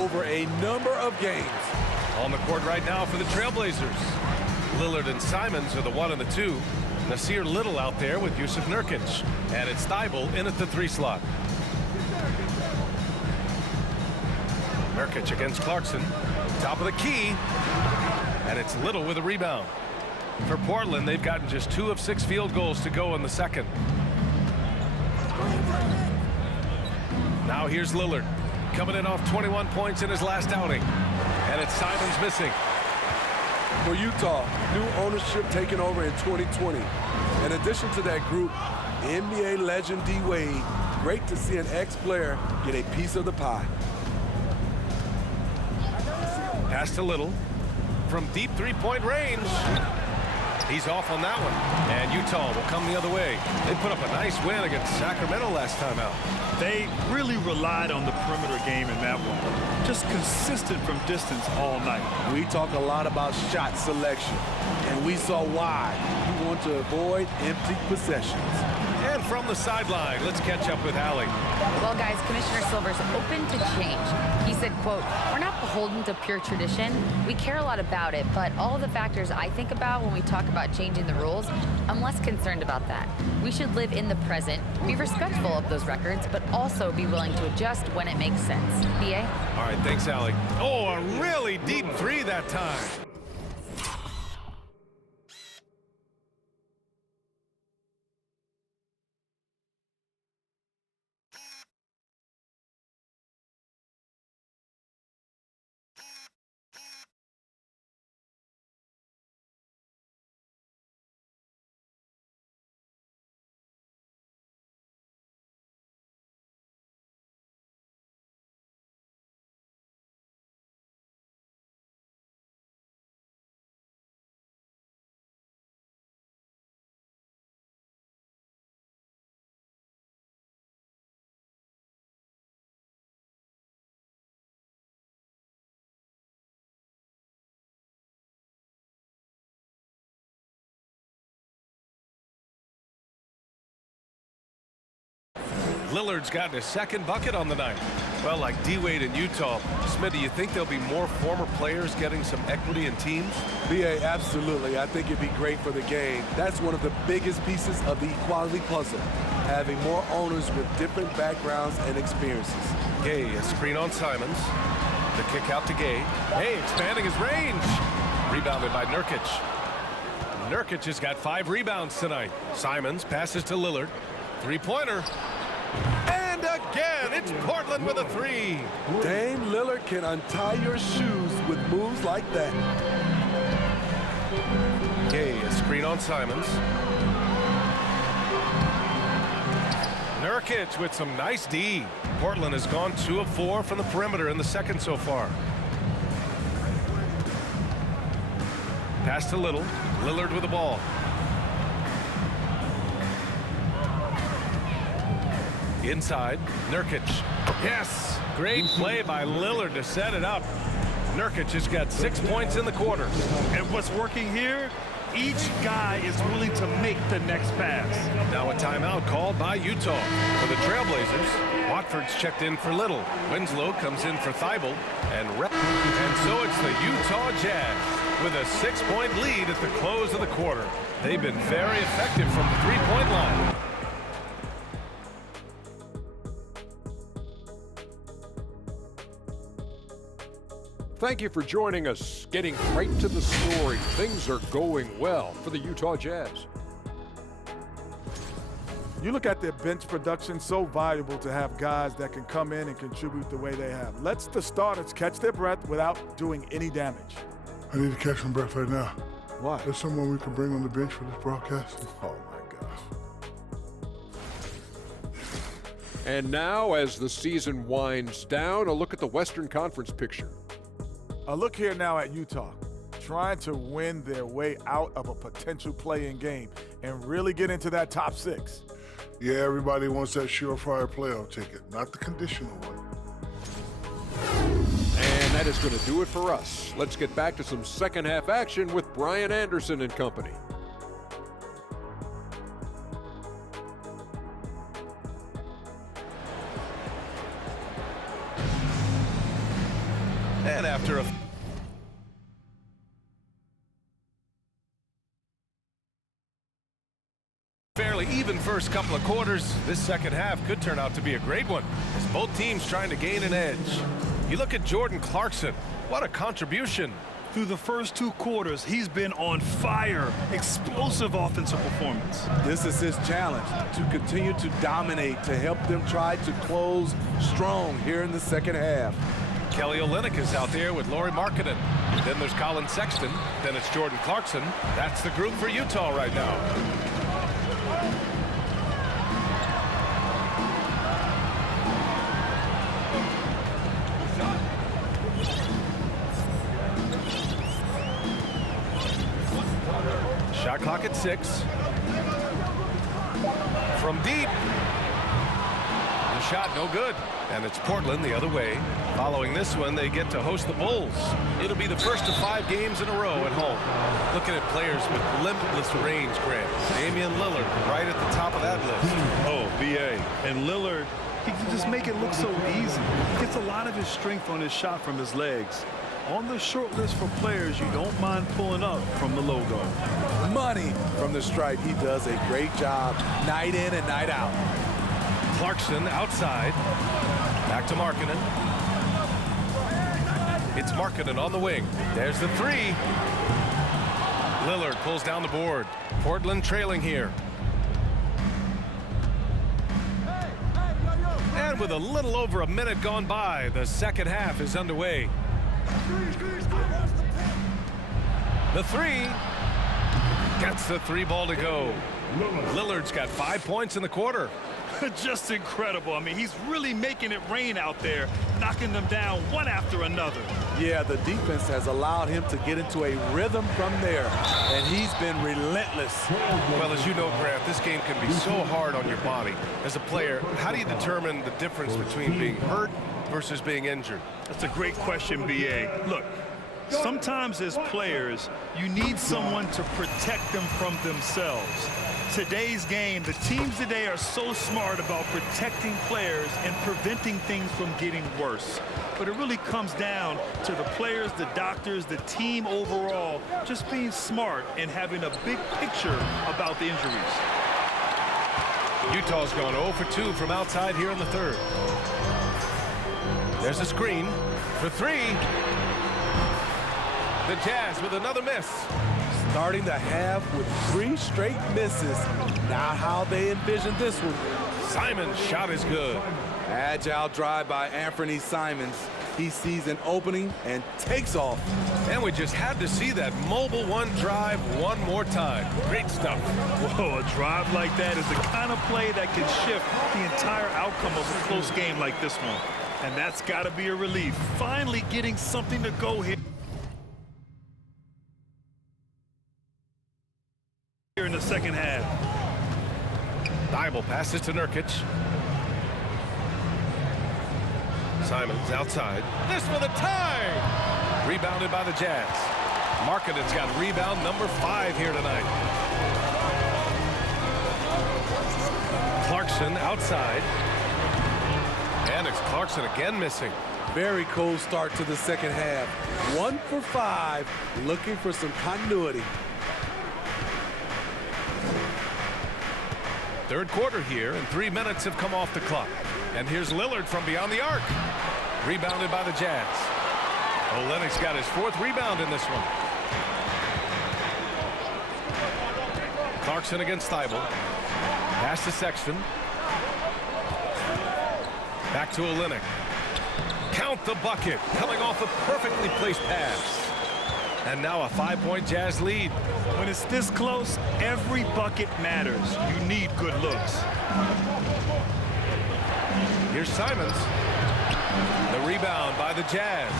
over a number of games. On the court right now for the Trailblazers. Lillard and Simons are the 1 and the 2. Nasir Little out there with Jusuf Nurkic. And it's Thybulle in at the 3 slot. Nurkic against Clarkson. Top of the key. And it's Little with a rebound. For Portland, they've gotten just 2 of 6 field goals to go in the second. Now here's Lillard. Coming in off 21 points in his last outing. And it's Simons missing. For Utah, new ownership taking over in 2020. In addition to that group, NBA legend D-Wade. Great to see an ex-player get a piece of the pie. Pass to Little. From deep three-point range. He's off on that one. And Utah will come the other way. They put up a nice win against Sacramento last time out. They really relied on the perimeter game in that one. Just consistent from distance all night. We talk a lot about shot selection, and we saw why. You want to avoid empty possessions. And from the sideline, let's catch up with Allie. Well, guys, Commissioner Silver's open to change. He said, quote, "We're not beholden to pure tradition. We care a lot about it, but all of the factors I think about when we talk about changing the rules, I'm less concerned about that. We should live in the present, be respectful of those records, but also be willing to adjust when it makes sense." BA? All right, thanks, Allie. Oh, a really deep 3 that time. Lillard's gotten his second bucket on the night. Well, like D-Wade in Utah, Smith, do you think there'll be more former players getting some equity in teams? BA, absolutely. I think it'd be great for the game. That's one of the biggest pieces of the equality puzzle, having more owners with different backgrounds and experiences. Gay, a screen on Simons. The kick out to Gay. Hey, expanding his range. Rebounded by Nurkic. Nurkic has got 5 rebounds tonight. Simons passes to Lillard. Three-pointer. And again, it's Portland with a 3. Dame Lillard can untie your shoes with moves like that. Gay, a screen on Simons. Nurkic with some nice D. Portland has gone 2 of 4 from the perimeter in the second so far. Pass to Little. Lillard with the ball. Inside, Nurkic. Yes! Great play by Lillard to set it up. Nurkic has got 6 points in the quarter. And what's working here? Each guy is willing to make the next pass. Now a timeout called by Utah. For the Trailblazers, Watford's checked in for Little. Winslow comes in for Thybulle. And so it's the Utah Jazz with a 6-point lead at the close of the quarter. They've been very effective from the three-point line. Thank you for joining us. Getting right to the story. Things are going well for the Utah Jazz. You look at their bench production, so valuable to have guys that can come in and contribute the way they have. Lets the starters catch their breath without doing any damage. I need to catch some breath right now. Why? There's someone we can bring on the bench for this broadcast. Oh, my gosh. And now, as the season winds down, a look at the Western Conference picture. A look here now at Utah, trying to win their way out of a potential play-in game and really get into that top 6. Yeah, everybody wants that surefire playoff ticket, not the conditional one. And that is going to do it for us. Let's get back to some second half action with Brian Anderson and company. And after a fairly even first couple of quarters, this second half could turn out to be a great one as both teams trying to gain an edge. You look at Jordan Clarkson. What a contribution. Through the first 2 quarters, he's been on fire. Explosive offensive performance. This is his challenge, to continue to dominate, to help them try to close strong here in the second half. Kelly Olynyk is out there with Lauri Markkanen. Then there's Colin Sexton. Then it's Jordan Clarkson. That's the group for Utah right now. Shot clock at 6. From deep. The shot no good. And it's Portland the other way. Following this one, they get to host the Bulls. It'll be the first of 5 games in a row at home. Looking at players with limitless range, Grant. Damian Lillard right at the top of that list. Oh, BA. And Lillard, he can just make it look so easy. He gets a lot of his strength on his shot from his legs. On the short list for players you don't mind pulling up from the logo. Money from the stripe. He does a great job night in and night out. Clarkson outside. Back to Markkanen. It's Markkanen on the wing. There's the 3. Lillard pulls down the board. Portland trailing here. And with a little over a minute gone by, the second half is underway. The 3 gets the 3 ball to go. Lillard's got 5 points in the quarter. Just incredible. I mean, he's really making it rain out there, knocking them down one after another. Yeah, the defense has allowed him to get into a rhythm from there, and he's been relentless. Well, as you know, Grant, this game can be so hard on your body. As a player, how do you determine the difference between being hurt versus being injured? That's a great question, BA. Look, sometimes as players, you need someone to protect them from themselves. Today's game, the teams today are so smart about protecting players and preventing things from getting worse. But it really comes down to the players, the doctors, the team overall, just being smart and having a big picture about the injuries. Utah's gone 0 for 2 from outside here in the third. There's a screen for 3. The Jazz with another miss. Starting the half with 3 straight misses. Not how they envisioned this one. Simons' shot is good. Agile drive by Anthony Simons. He sees an opening and takes off. And we just had to see that mobile 1 drive one more time. Great stuff. Whoa, a drive like that is the kind of play that can shift the entire outcome of a close game like this one. And that's got to be a relief. Finally getting something to go here in the second half. Thibault passes to Nurkic. Simons outside. This one a tie! Rebounded by the Jazz. Markkanen's got rebound number 5 here tonight. Clarkson outside. And it's Clarkson again missing. Very cold start to the second half. 1 for 5, looking for some continuity. Third quarter here, and 3 minutes have come off the clock. And here's Lillard from beyond the arc. Rebounded by the Jazz. Olynyk's got his 4th rebound in this one. Clarkson against Thibault. Pass to Sexton. Back to Olynyk. Count the bucket. Coming off a perfectly placed pass. And now a 5-point Jazz lead. When it's this close, every bucket matters. You need good looks. Here's Simons. The rebound by the Jazz.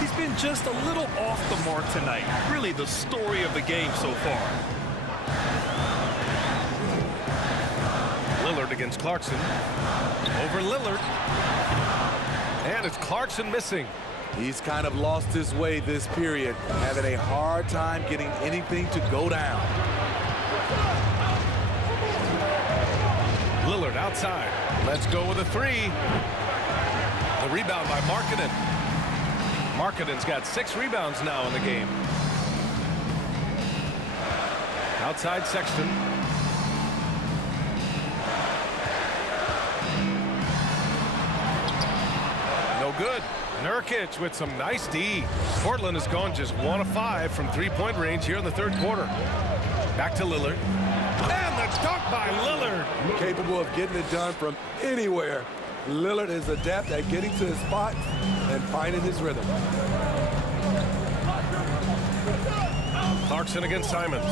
He's been just a little off the mark tonight. Really the story of the game so far. Lillard against Clarkson. Over Lillard. And it's Clarkson missing. He's kind of lost his way this period, having a hard time getting anything to go down. Lillard outside. Let's go with a 3. The rebound by Markkanen. Markkanen's got 6 rebounds now in the game. Outside Sexton. No good. Nurkic with some nice D. Portland has gone just 1 of 5 from 3-point range here in the third quarter. Back to Lillard. And the dunk by Lillard. Capable of getting it done from anywhere. Lillard is adept at getting to his spots and finding his rhythm. Clarkson against Simons.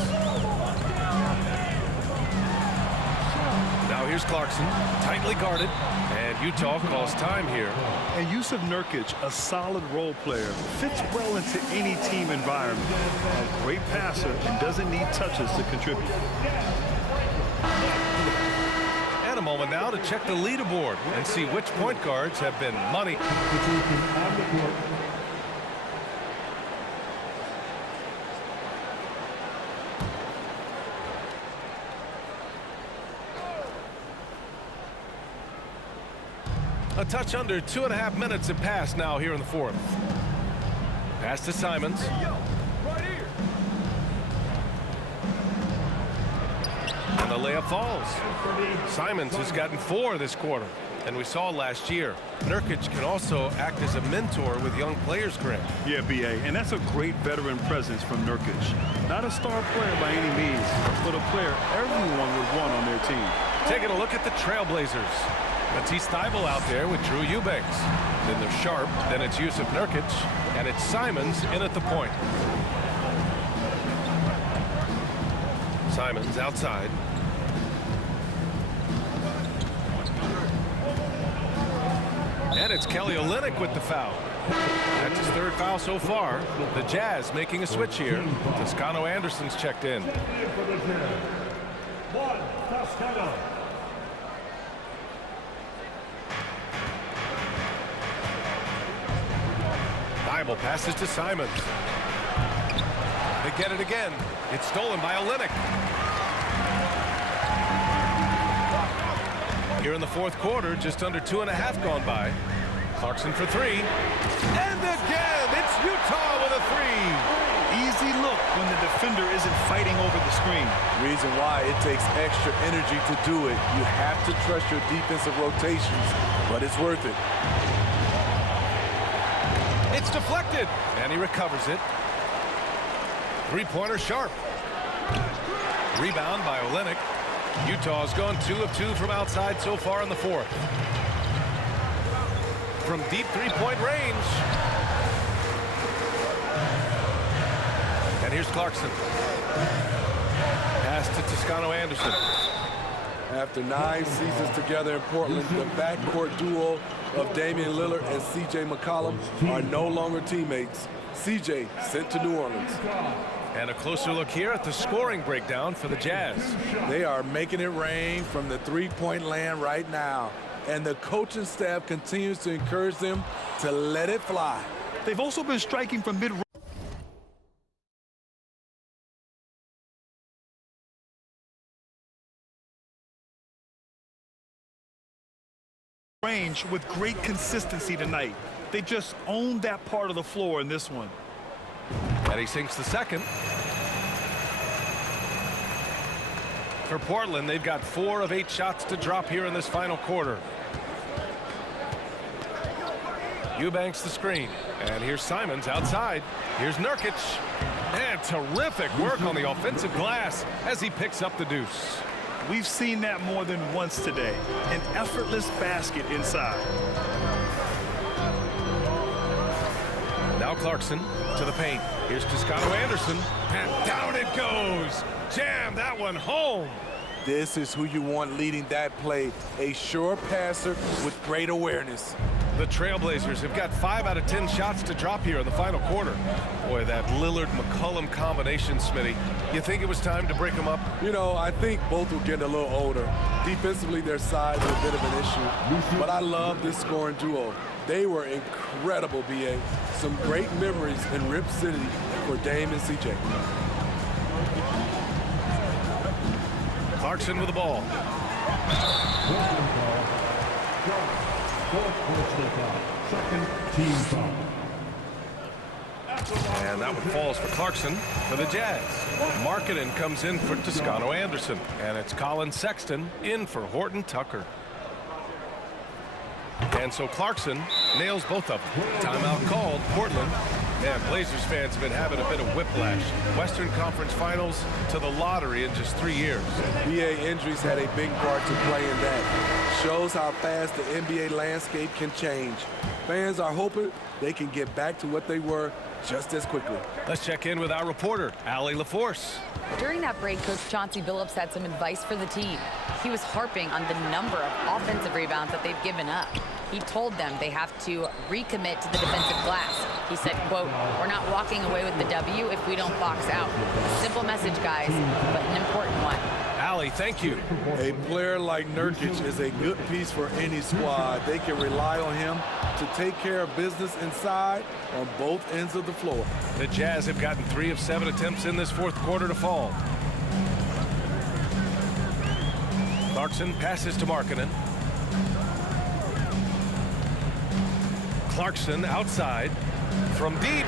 Now here's Clarkson, tightly guarded, and Utah calls time here. And Jusuf Nurkic, a solid role player, fits well into any team environment. A great passer and doesn't need touches to contribute. And a moment now to check the leaderboard and see which point guards have been money. A touch under 2.5 minutes have passed now here in the fourth. Pass to Simons. And the layup falls. Simons has gotten 4 this quarter. And we saw last year, Nurkic can also act as a mentor with young players, Grant. Yeah, B.A., and that's a great veteran presence from Nurkic. Not a star player by any means, but a player everyone would want on their team. Taking a look at the Trailblazers. Matisse Thybulle out there with Drew Eubanks. Then there's Sharp, then it's Jusuf Nurkic, and it's Simons in at the point. Simons outside. And it's Kelly Olynyk with the foul. That's his 3rd foul so far. The Jazz making a switch here. Toscano Anderson's checked in. Toscano. Thybulle passes to Simons. They get it again. It's stolen by Olynyk. Here in the fourth quarter, just under 2.5 gone by. Clarkson for 3. And again, it's Utah with a 3. Easy look when the defender isn't fighting over the screen. Reason why it takes extra energy to do it. You have to trust your defensive rotations, but it's worth it. It's deflected, and he recovers it. 3-pointer Sharp. Rebound by Olynyk. Utah's gone 2 of 2 from outside so far in the fourth. From deep 3-point range. And here's Clarkson. Pass to Toscano Anderson. After 9 seasons together in Portland, the backcourt duo of Damian Lillard and C.J. McCollum are no longer teammates. C.J. sent to New Orleans. And a closer look here at the scoring breakdown for the Jazz. They are making it rain from the 3-point land right now. And the coaching staff continues to encourage them to let it fly. They've also been striking from mid range with great consistency tonight. They just owned that part of the floor in this one. And he sinks the second. For Portland, they've got 4 of 8 shots to drop here in this final quarter. Eubanks the screen. And here's Simons outside. Here's Nurkic. And terrific work on the offensive glass as he picks up the deuce. We've seen that more than once today. An effortless basket inside. Now Clarkson to the paint. Here's Toscano Anderson. And down it goes. Jam that one home. This is who you want leading that play. A sure passer with great awareness. The Trailblazers have got 5 out of 10 shots to drop here in the final quarter. Boy, that Lillard-McCollum combination, Smitty. You think it was time to break them up? You know, I think both were getting a little older. Defensively, their size is a bit of an issue. But I love this scoring duo. They were incredible, B.A. Some great memories in Rip City for Dame and C.J. Clarkson with the ball. Second team foul. And that one falls for Clarkson for the Jazz. Markkanen comes in for Toscano Anderson. And it's Colin Sexton in for Horton Tucker. And so Clarkson nails both of them. Timeout called. Portland. And Blazers fans have been having a bit of whiplash. Western Conference Finals to the lottery in just 3 years. NBA injuries had a big part to play in that. Shows how fast the NBA landscape can change. Fans are hoping they can get back to what they were just as quickly. Let's check in with our reporter, Allie LaForce. During that break, Coach Chauncey Billups had some advice for the team. He was harping on the number of offensive rebounds that they've given up. He told them they have to recommit to the defensive glass. He said, quote, "We're not walking away with the W if we don't box out." Simple message, guys, but an important one. Allie, thank you. A player like Nurkic is a good piece for any squad. They can rely on him to take care of business inside on both ends of the floor. The Jazz have gotten 3 of 7 attempts in this fourth quarter to fall. Clarkson passes to Markkanen. Clarkson outside from deep.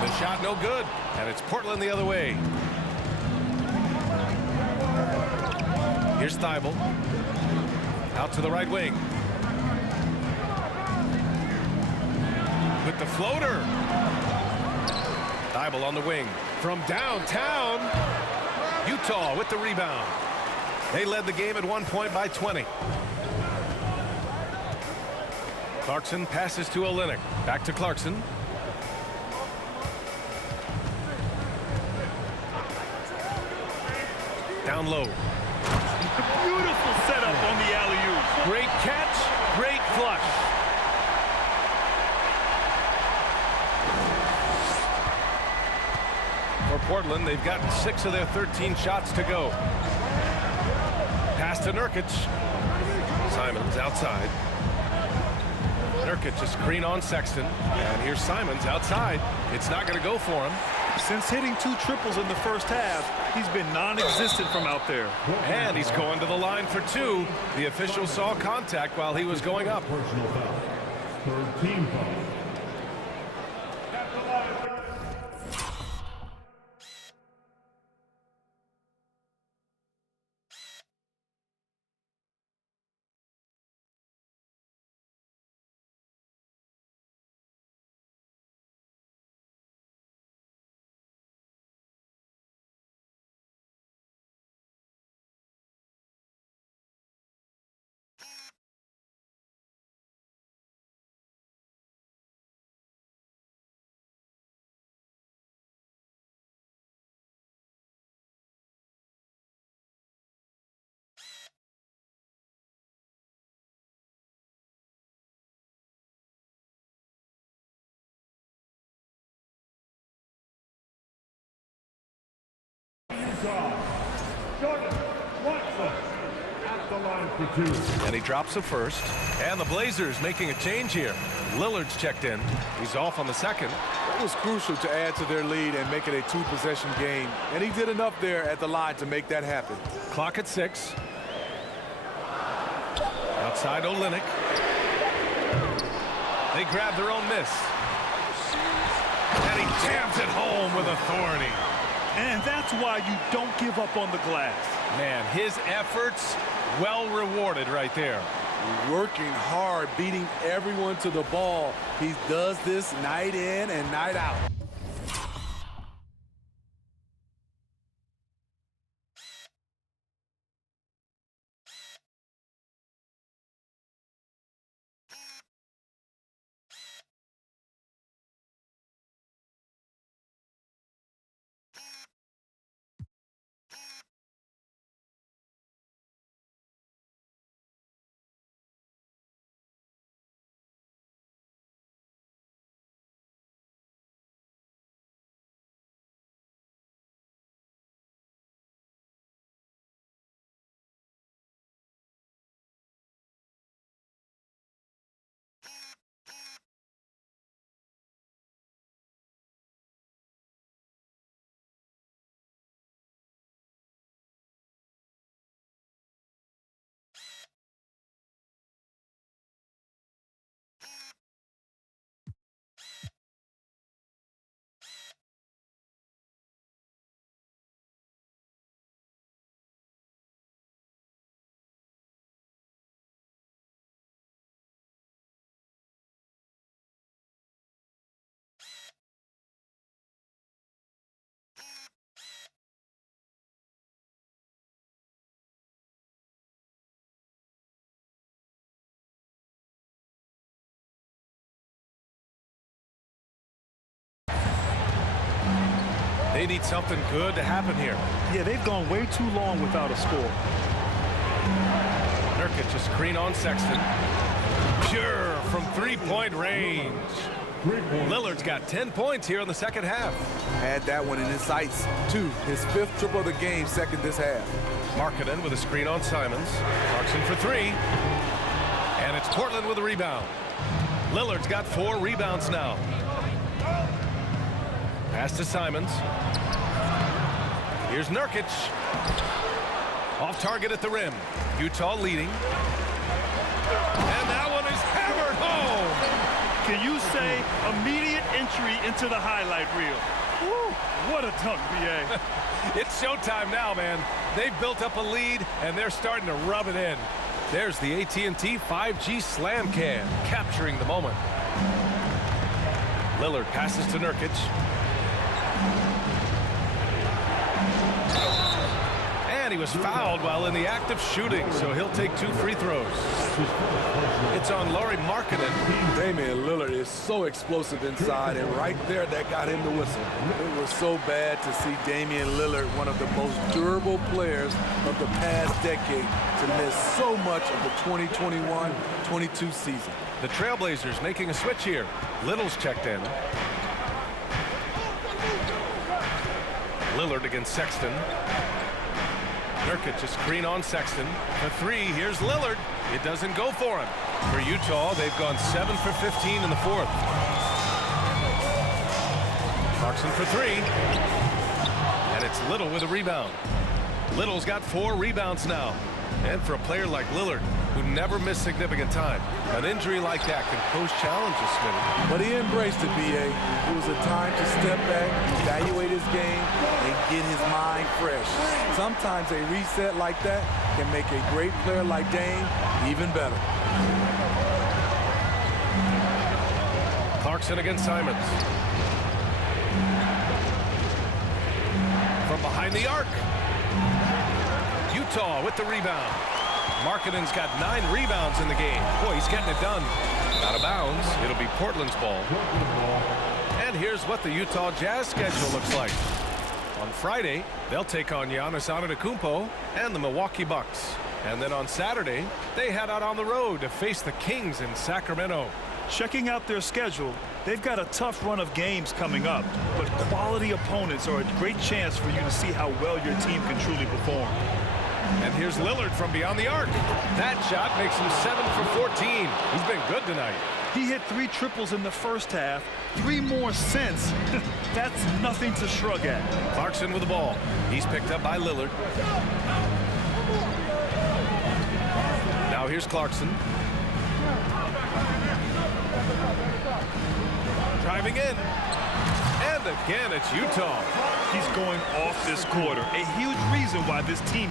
The shot no good, and it's Portland the other way. Here's Thybulle. Out to the right wing. With the floater. Thybulle on the wing. From downtown. Utah with the rebound. They led the game at 1 point by 20. Clarkson passes to Olynyk. Back to Clarkson. Down low. Beautiful setup on the alley-oop. Great catch, great flush. For Portland, they've gotten 6 of their 13 shots to go. Pass to Nurkic. Simons outside. Nurkic, a screen on Sexton. And here's Simons outside. It's not going to go for him. Since hitting 2 triples in the first half, he's been non-existent from out there. And he's going to the line for 2. The official saw contact while he was going up. Personal foul. Third team foul. And he drops the first. And the Blazers making a change here. Lillard's checked in. He's off on the second. It was crucial to add to their lead and make it a 2-possession game. And he did enough there at the line to make that happen. Clock at 6. Outside Olynyk. They grab their own miss. And he jams it home with authority. And that's why you don't give up on the glass. Man, his efforts well rewarded right there. Working hard, beating everyone to the ball. He does this night in and night out. They need something good to happen here. Yeah, they've gone way too long without a score. Nurkic, a screen on Sexton. Pure from three-point range. Lillard's got 10 points here in the second half. Had that one in his sights, too. His 5th triple of the game, second this half. Markkanen with a screen on Simons. Clarkson for 3. And it's Portland with a rebound. Lillard's got 4 rebounds now. Pass to Simons. Here's Nurkic. Off target at the rim. Utah leading. And that one is hammered home. Can you say immediate entry into the highlight reel? Woo, what a dunk, B.A. It's showtime now, man. They've built up a lead, and they're starting to rub it in. There's the AT&T 5G Slam Can, capturing the moment. Lillard passes to Nurkic. And he was fouled while in the act of shooting, so he'll take 2 free throws. It's on Lauri Markkanen. Damian Lillard is so explosive inside, and right there, that got him the whistle. It was so bad to see Damian Lillard, one of the most durable players of the past decade, to miss so much of the 2021-22 season. The Trailblazers making a switch here. Little's checked in. Lillard against Sexton. Nurkic, a screen on Sexton. For 3, here's Lillard. It doesn't go for him. For Utah, they've gone 7 for 15 in the 4th. Clarkson for 3. And it's Little with a rebound. Little's got 4 rebounds now. And for a player like Lillard, who never missed significant time, an injury like that can pose challenges, Smitty. But he embraced it, B.A. It was a time to step back, evaluate his game, and get his mind fresh. Sometimes a reset like that can make a great player like Dame even better. Clarkson against Simons. From behind the arc. Utah with the rebound. Markkanen's got 9 rebounds in the game. Boy, he's getting it done. Out of bounds. It'll be Portland's ball. And here's what the Utah Jazz schedule looks like. On Friday, they'll take on Giannis Antetokounmpo and the Milwaukee Bucks. And then on Saturday, they head out on the road to face the Kings in Sacramento. Checking out their schedule, they've got a tough run of games coming up, but quality opponents are a great chance for you to see how well your team can truly perform. And here's Lillard from beyond the arc. That shot makes him 7 for 14. He's been good tonight. He hit 3 triples in the first half, 3 more since. That's nothing to shrug at. Clarkson with the ball. He's picked up by Lillard. Now here's Clarkson. Driving in. And again, it's Utah. He's going off this quarter. A huge reason why this team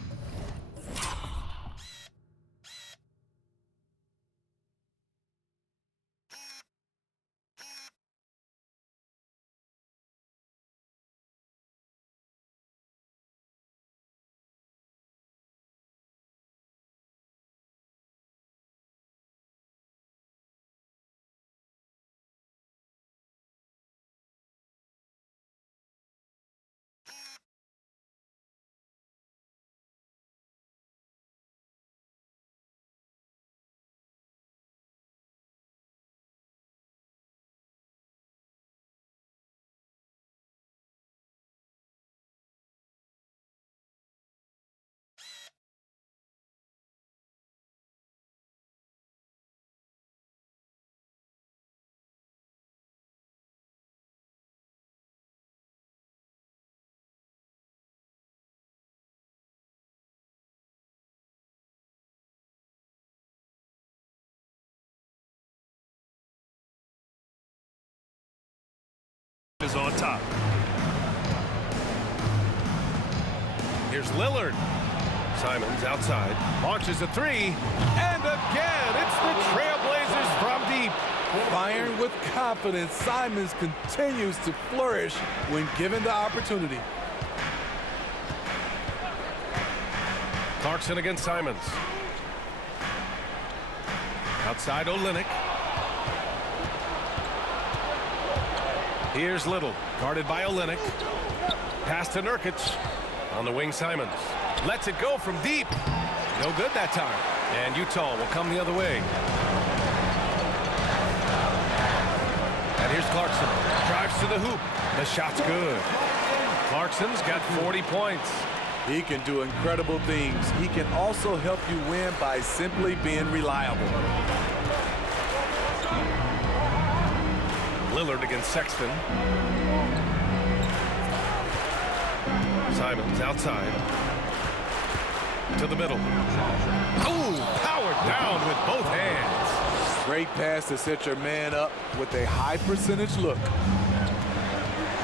is on top. Here's Lillard. Simons outside. Launches a 3. And again, it's the Trailblazers from deep. Firing with confidence, Simons continues to flourish when given the opportunity. Clarkson against Simons. Outside Olynyk. Here's Little, guarded by Olynyk. Pass to Nurkic. On the wing, Simons. Lets it go from deep. No good that time. And Utah will come the other way. And here's Clarkson. Drives to the hoop. The shot's good. Clarkson's got 40 points. He can do incredible things. He can also help you win by simply being reliable. Lillard against Sexton. Simons outside. To the middle. Oh, powered down with both hands. Great pass to set your man up with a high percentage look.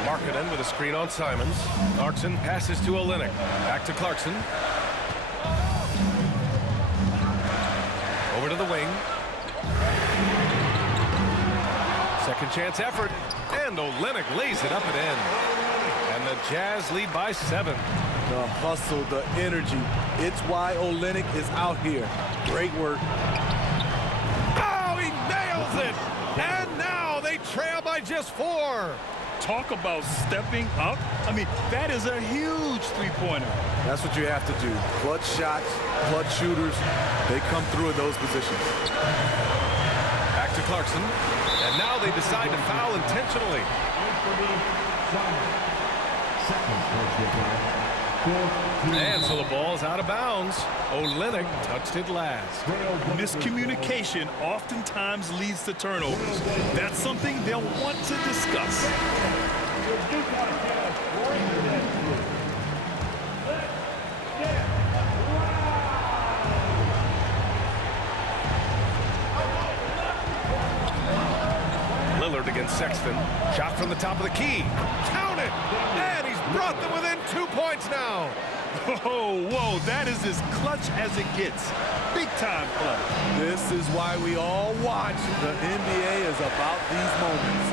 Markkanen with a screen on Simons. Clarkson passes to Olynyk. Back to Clarkson. Over to the wing. Second chance effort. And Olynyk lays it up and in. And the Jazz lead by 7. The hustle, the energy. It's why Olynyk is out here. Great work. Oh, he nails it! And now they trail by just 4. Talk about stepping up. I mean, that is a huge three-pointer. That's what you have to do. Clutch shots, clutch shooters, they come through in those positions. Back to Clarkson. And now they decide to foul intentionally. And so the ball's out of bounds. Olynyk touched it last. Miscommunication oftentimes leads to turnovers. That's something they'll want to discuss. Lillard against Sexton. Shot from the top of the key. Count it! And he's brought them within 2 points now. Oh, whoa, that is as clutch as it gets. Big-time play. This is why we all watch. The NBA is about these moments.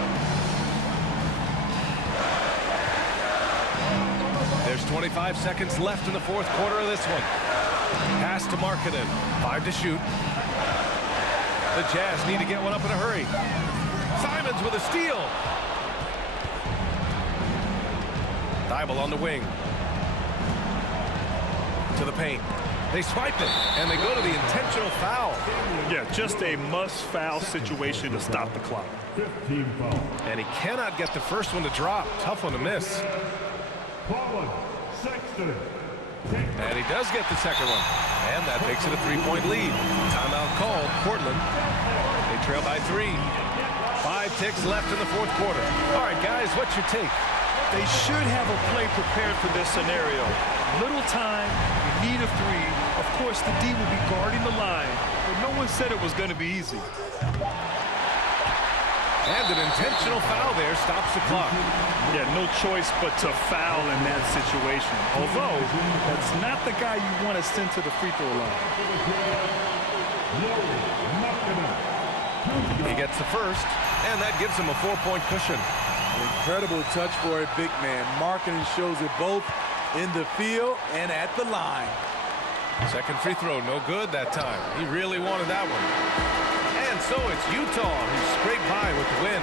There's 25 seconds left in the fourth quarter of this one. Pass to Markkanen. 5 to shoot. The Jazz need to get one up in a hurry. Simons with a steal. Thybulle on the wing. To the paint. They swipe it, and they go to the intentional foul. Yeah, just a must-foul situation to stop the clock. 15 foul. And he cannot get the first one to drop. Tough one to miss. Colin Sexton. And he does get the second one. And that makes it a 3-point lead. Timeout called. Portland. They trail by 3. 5 ticks left in the fourth quarter. All right, guys, what's your take? They should have a play prepared for this scenario. Little time, you need a 3. Of course, the D will be guarding the line, but no one said it was going to be easy. And an intentional foul there stops the clock. Yeah, no choice but to foul in that situation. Although, that's not the guy you want to send to the free throw line. He gets the first, and that gives him a 4-point cushion. Incredible touch for a big man. Markkanen shows it both in the field and at the line. Second free throw, no good that time. He really wanted that one. And so it's Utah who scraped by with the win.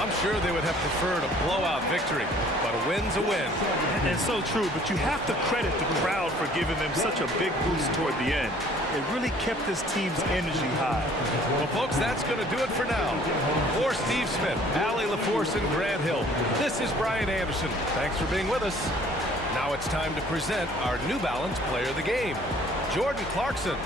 I'm sure they would have preferred a blowout victory, but a win's a win. And so true, but you have to credit the crowd for giving them such a big boost toward the end. It really kept this team's energy high. Well, folks, that's going to do it for now. For Steve Smith, Allie LaForce, and Grant Hill, this is Brian Anderson. Thanks for being with us. Now it's time to present our New Balance Player of the Game, Jordan Clarkson.